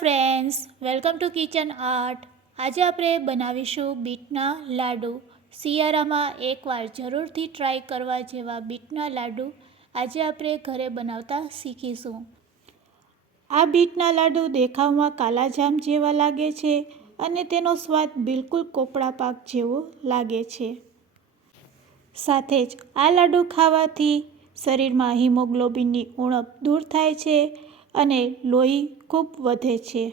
Friends welcome to kitchen art આજે આપણે બનાવીશું બીટના લાડુ. શિયાળામાં એકવાર જરૂરથી ટ્રાય કરવા જેવા બીટના લાડુ આજે આપણે ઘરે બનાવતા શીખીશું. આ બીટના લાડુ દેખાવમાં કાલાજામ જેવા લાગે છે અને તેનો સ્વાદ બિલકુલ કોપડા પાક જેવો લાગે છે. સાથે જ આ લાડુ ખાવાથી શરીરમાં હિમોગ્લોબિનની ઉણપ દૂર થાય છે અને લોહી ખૂબ વધે છે.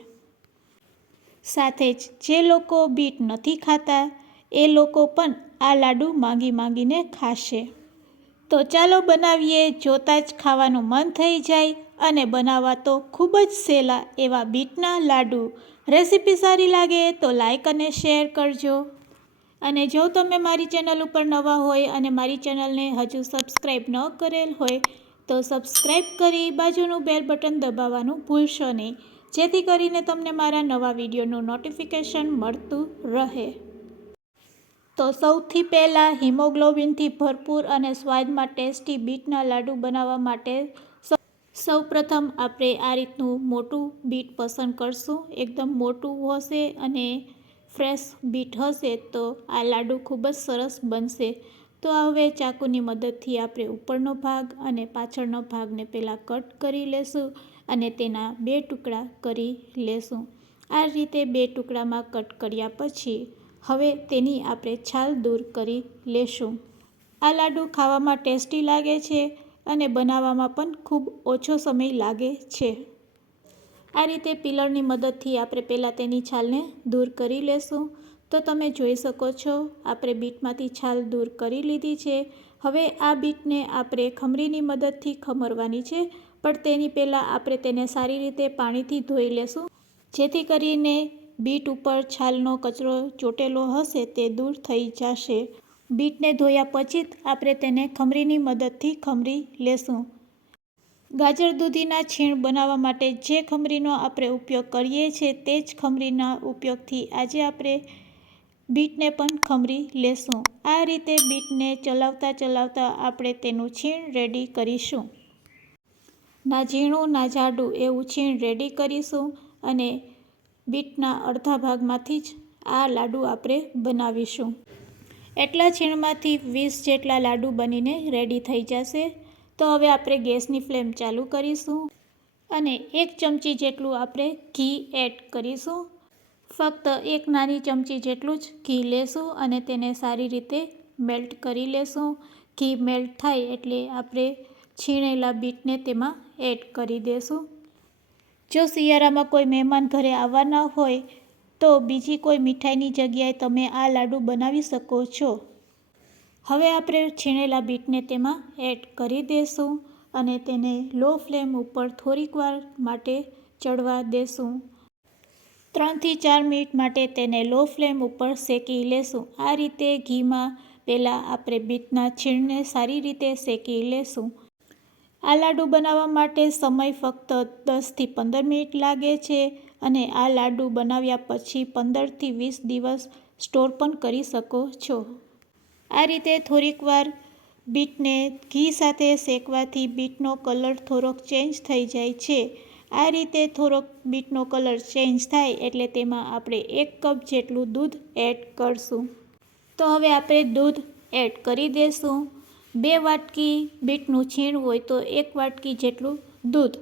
સાથે જ જે લોકો બીટ નથી ખાતા, એ લોકો પણ આ લાડુ માંગી માંગીને ખાશે. તો ચાલો બનાવીએ જોતાં જ ખાવાનું મન થઈ જાય અને બનાવવા તો ખૂબ જ સહેલા એવા બીટના લાડુ. રેસીપી સારી લાગે તો લાઈક અને શેર કરજો. અને જો તમે મારી ચેનલ ઉપર નવા હોય અને મારી ચેનલને હજુ સબસ્ક્રાઈબ ન કરેલ હોય તો સબસ્ક્રાઈબ કરી બાજુનું બેલ બટન દબાવવાનું ભૂલશો નહીં. જેથી કરીને તમને મારા નવા વિડીયોનું નોટિફિકેશન મળતું રહે. તો સૌથી પહેલાં હિમોગ્લોબિનથી ભરપૂર અને સ્વાદમાં ટેસ્ટી બીટના લાડુ બનાવવા માટે સૌ પ્રથમ આપણે આ રીતનું મોટું બીટ પસંદ કરશું. એકદમ મોટું હશે અને ફ્રેશ બીટ હશે તો આ લાડુ ખૂબ જ સરસ બનશે. તો હવે ચાકુની મદદથી આપણે ઉપરનો ભાગ અને પાછળનો ભાગને પહેલાં કટ કરી લેશું અને તેના બે ટુકડા કરી લેશું. આ રીતે બે ટુકડામાં કટ કર્યા પછી હવે તેની આપણે છાલ દૂર કરી લેશું. આ લાડુ ખાવામાં ટેસ્ટી લાગે છે અને બનાવવામાં પણ ખૂબ ઓછો સમય લાગે છે. આ રીતે પિલરની મદદથી આપણે પહેલાં તેની છાલને દૂર કરી લેશું તો તમે જોઈ શકો છો, આપણે બીટમાંથી છાલ દૂર કરી લીધી છે. હવે આ બીટને આપણે ખમરીની મદદથી ખમરવાની છે, પણ તેની પહેલાં આપણે તેને સારી રીતે પાણીથી ધોઈ લેશું. જેથી કરીને બીટ ઉપર છાલનો કચરો ચોટેલો હશે, તે દૂર થઈ જશે. બીટને ધોયા પછી જ આપણે તેને ખમરીની મદદથી ખમરી લેશું. ગાજર દૂધીના છીણ બનાવવા માટે જે ખમરીનો આપણે ઉપયોગ કરીએ છીએ, તે જ ખમરીના ઉપયોગથી આજે આપણે બીટને પણ ખમરી લેશું. આ રીતે બીટને ચલાવતા ચલાવતા આપણે તેનું છીણ રેડી કરીશું. ના ઝીણું, ના જાડું એવું છીણ રેડી કરીશું અને બીટના અડધા ભાગમાંથી જ આ લાડુ આપણે બનાવીશું. એટલા છીણમાંથી વીસ જેટલા લાડુ બનીને રેડી થઈ જશે. તો હવે આપણે ગેસની ફ્લેમ ચાલુ કરીશું અને એક ચમચી જેટલું આપણે ઘી એડ કરીશું. ફક્ત એક નાની ચમચી જેટલું જ ઘી લેશું અને તેને સારી રીતે મેલ્ટ કરી લેશું. ઘી મેલ્ટ થાય એટલે આપણે છીણેલા બીટને તેમાં એડ કરી દેશું. જો શિયાળામાં કોઈ મહેમાન ઘરે આવવાના હોય, તો બીજી કોઈ મીઠાઈની જગ્યાએ તમે આ લાડુ બનાવી શકો છો. હવે આપણે છીણેલા બીટને તેમાં એડ કરી દઈશું અને તેને લો ફ્લેમ ઉપર થોડીક વાર માટે ચડવા દેશું. ત્રણથી ચાર મિનિટ માટે તેને લો ફ્લેમ ઉપર શેકી લેશું. આ રીતે ઘીમાં પહેલાં આપણે બીટના છીણને સારી રીતે શેકી લેશું. આ લાડુ બનાવવા માટે સમય ફક્ત દસથી પંદર મિનિટ લાગે છે અને આ લાડુ બનાવ્યા પછી પંદરથી વીસ દિવસ સ્ટોર પણ કરી શકો છો. આ રીતે થોડીક વાર બીટને ઘી સાથે શેકવાથી બીટનો કલર થોડોક ચેન્જ થઈ જાય છે. આ રીતે થોડોક બીટનો કલર ચેન્જ થાય એટલે તેમાં આપણે એક કપ જેટલું દૂધ એડ કરશું. તો હવે આપણે દૂધ એડ કરી દઈશું બે વાટકી બીટનું છીણ હોય તો એક વાટકી જેટલું દૂધ.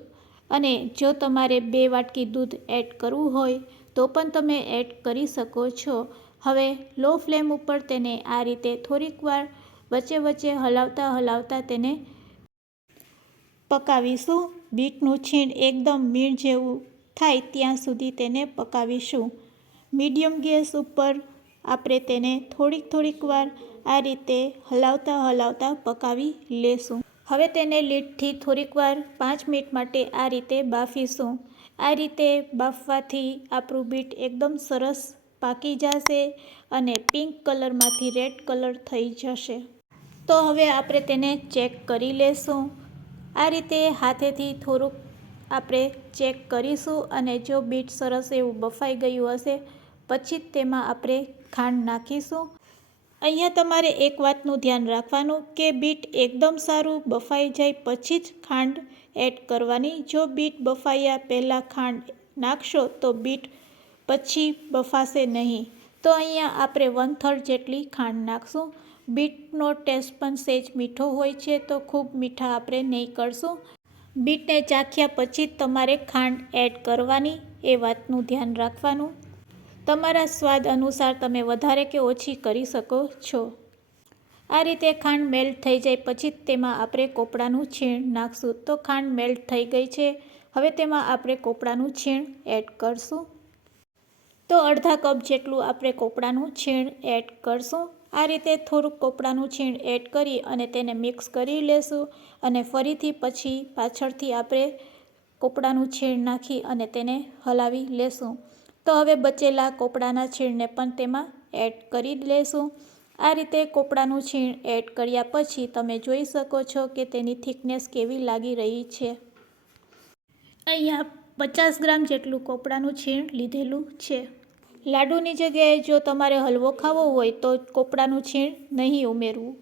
અને જો તમારે બે વાટકી દૂધ એડ કરવું હોય તો પણ તમે એડ કરી શકો છો. હવે લો ફ્લેમ ઉપર તેને આ રીતે થોડીક વાર વચ્ચે વચ્ચે હલાવતા હલાવતા તેને પકાવીશું. બીટનું છીણ એકદમ મીણ જેવું થાય ત્યાં સુધી તેને પકાવીશું. મીડિયમ ગેસ ઉપર આપણે તેને થોડીક થોડીક વાર આ રીતે હલાવતા હલાવતા પકાવી લેશું. હવે તેને લીટથી થોડીક વાર પાંચ મિનિટ માટે આ રીતે બાફીશું. આ રીતે બાફવાથી આપણું બીટ એકદમ સરસ પાકી જશે અને પિંક કલરમાંથી રેડ કલર થઈ જશે. તો હવે આપણે તેને ચેક કરી લેશું. આ રીતે હાથેથી થોડુંક આપણે ચેક કરીશું અને જો બીટ સરસ એવું બફાઈ ગયું હશે, પછી જ તેમાં આપણે ખાંડ નાખીશું. અહીંયા તમારે એક વાતનું ધ્યાન રાખવાનું કે બીટ એકદમ સારું બફાઈ જાય પછી જ ખાંડ એડ કરવાની. જો બીટ બફાયા પહેલાં ખાંડ નાખશો તો બીટ પછી બફાશે નહીં. તો અહીંયા આપણે વન થર્ડ જેટલી ખાંડ નાખશું. બીટનો ટેસ્ટ પણ સહેજ મીઠો હોય છે તો ખૂબ મીઠા આપણે નહીં કરશું. બીટને ચાખ્યા પછી તમારે ખાંડ એડ કરવાની, એ વાતનું ધ્યાન રાખવાનું. તમારા સ્વાદ અનુસાર તમે વધારે કે ઓછી કરી શકો છો. આ રીતે ખાંડ મેલ્ટ થઈ જાય પછી તેમાં આપણે કોપડાનું છીણ નાખશું. તો ખાંડ મેલ્ટ થઈ ગઈ છે. હવે તેમાં આપણે કોપડાનું છીણ એડ કરશું. તો અડધા કપ જેટલું આપણે કોપડાનું છીણ એડ કરશું. આ રીતે થોડુંક કોપડાનું છીણ એડ કરી અને તેને મિક્સ કરી લેશું અને ફરીથી પછી પાછળથી આપણે કોપડાનું છીણ નાખી અને તેને હલાવી લેશું. તો હવે બચેલા કોપડાના છીણને પણ તેમાં એડ કરી લેશું. આ રીતે કોપડાનું છીણ એડ કર્યા પછી તમે જોઈ શકો છો કે તેની થિકનેસ કેવી લાગી રહી છે. અહીંયા પચાસ ગ્રામ જેટલું કોપડાનું છીણ લીધેલું છે. લાડુની જગ્યાએ જો તમારે હલવો ખાવો હોય તો કોપડાનું છીણ નહીં ઉમેરવું.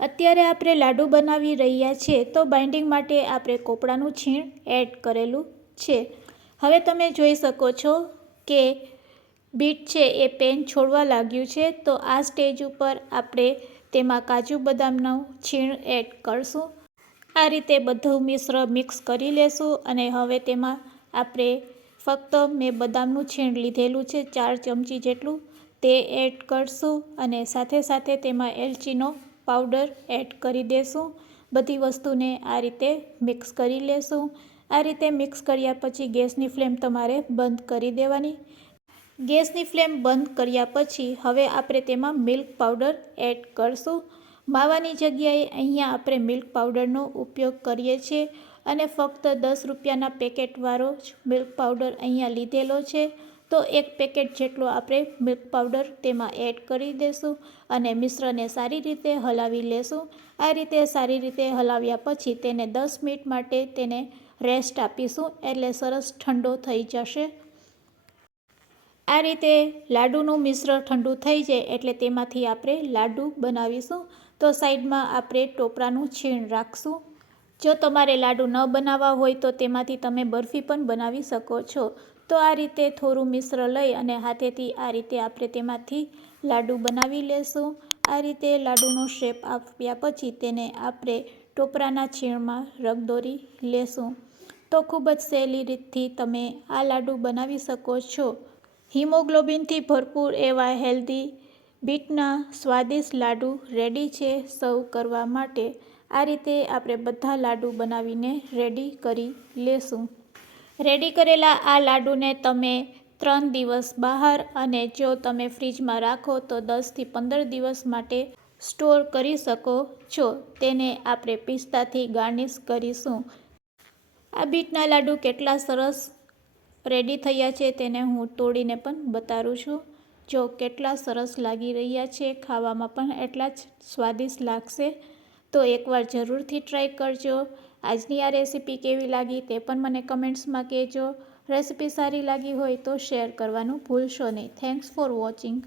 અત્યારે આપણે લાડુ બનાવી રહ્યા છીએ તો બાઇન્ડિંગ માટે આપણે કોપડાનું છીણ એડ કરેલું છે. હવે તમે જોઈ શકો છો કે બીટ છે એ પેન છોડવા લાગ્યું છે તો આ સ્ટેજ ઉપર આપણે તેમાં કાજુ બદામનું છીણ એડ કરશું. આ રીતે બધું મિશ્ર મિક્સ કરી લેશું અને હવે તેમાં આપણે ફક્ત મેં બદામનું છીણ લીધેલું છે ચાર ચમચી જેટલું. તે એડ કરશું અને સાથે સાથે તેમાં એલચીનો પાવડર એડ કરી દેશું. બધી વસ્તુને આ રીતે મિક્સ કરી લેશું. આ રીતે મિક્સ કર્યા પછી ગેસની ફ્લેમ તમારે બંધ કરી દેવાની. ગેસની ફ્લેમ બંધ કર્યા પછી હવે આપણે તેમાં મિલ્ક પાવડર એડ કરશું. માવાની જગ્યાએ અહીંયા આપણે મિલ્ક પાવડરનો ઉપયોગ કરીએ છીએ અને ફક્ત દસ રૂપિયાના પેકેટવાળો જ મિલ્ક પાવડર અહીંયા લીધેલો છે. તો એક પેકેટ જેટલો આપણે મિલ્ક પાવડર તેમાં એડ કરી દેશું અને મિશ્રને સારી રીતે હલાવી લેશું. આ રીતે સારી રીતે હલાવ્યા પછી તેને દસ મિનિટ માટે તેને રેસ્ટ આપીશું એટલે સરસ ઠંડો થઈ જશે. આ રીતે લાડુનું મિશ્ર ઠંડુ થઈ જાય એટલે તેમાંથી આપણે લાડુ બનાવીશું. તો સાઈડમાં આપણે ટોપરાનું છીણ રાખશું. જો તમારે લાડુ ન બનાવવા હોય તો તેમાંથી તમે બરફી પણ બનાવી શકો છો. તો આ રીતે થોડું મિશ્ર લઈ અને હાથેથી આ રીતે આપણે તેમાંથી લાડુ બનાવી લેશું. આ રીતે લાડુનો શેપ આપ્યા પછી તેને આપણે ટોપરાના છીણમાં રગદોરી લેશું. તો ખૂબ જ સહેલી રીતથી તમે આ લાડુ બનાવી શકો છો. હિમોગ્લોબિનથી ભરપૂર એવા હેલ્ધી બીટના સ્વાદિષ્ટ લાડુ રેડી છે સર્વ કરવા માટે. આ રીતે આપણે બધા લાડુ બનાવીને રેડી કરી લેશું. રેડી કરેલા આ લાડુને તમે ત્રણ દિવસ બહાર અને જો તમે ફ્રીજમાં રાખો તો દસથી પંદર દિવસ માટે સ્ટોર કરી શકો છો. તેને આપણે પિસ્તાથી ગાર્નિશ કરીશું. આ બીટના લાડુ કેટલા સરસ રેડી થયા છે તેને હું તોડીને પણ બતાવું છું. જો કેટલા સરસ લાગી રહ્યા છે, ખાવામાં પણ એટલા જ સ્વાદિષ્ટ લાગશે, તો એકવાર જરૂરથી ટ્રાય કરજો. આજની આ રેસીપી કેવી લાગી તે પણ મને કમેન્ટ્સમાં કહેજો. રેસીપી સારી લાગી હોય તો શેર કરવાનું ભૂલશો નહીં. Thanks for watching.